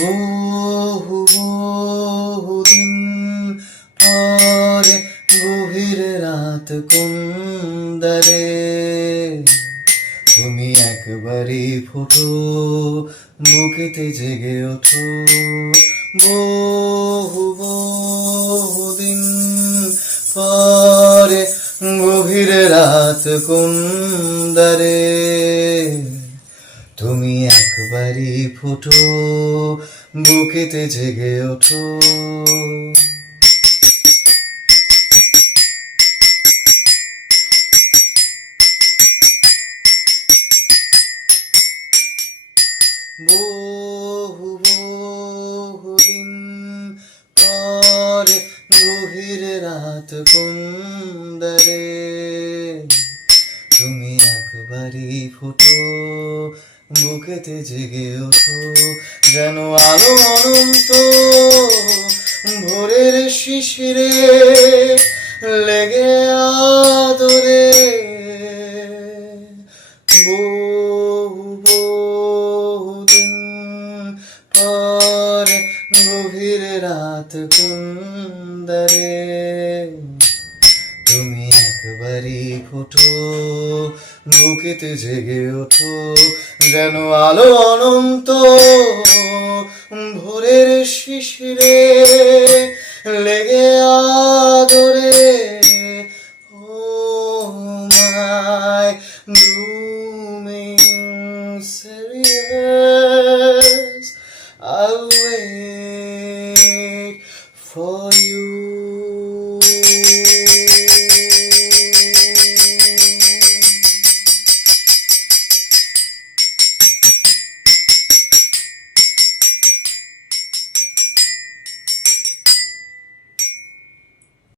বহু বহুদিন পরে গভীর রাত কুন্দরে তুমি একবারই ফুটো, বুকেতে জেগে ওঠো। বহু বহুদিন পরে গভীর রাত কুন্দরে তুমি একবারই ফুটো বুকেতে জেগে ওঠো। বহু বহুদিন পরে গভীর রাত কুন্দরে তুমি একবারই ফুটো, বুকেতে জেগে ওঠো, যেন আলো অনন্ত, ভোরের শিশিরে লেগে আদরে বহু বহুদিন পরে গভীর রাত কুন্দরে। তুমি একবারই ফুটো, বুকেতে জেগে ওঠো, যেন আলো অনন্ত, ভোরের শিশিরে লেগে আদরে, ও মাই blooming serious, I'll wait for you.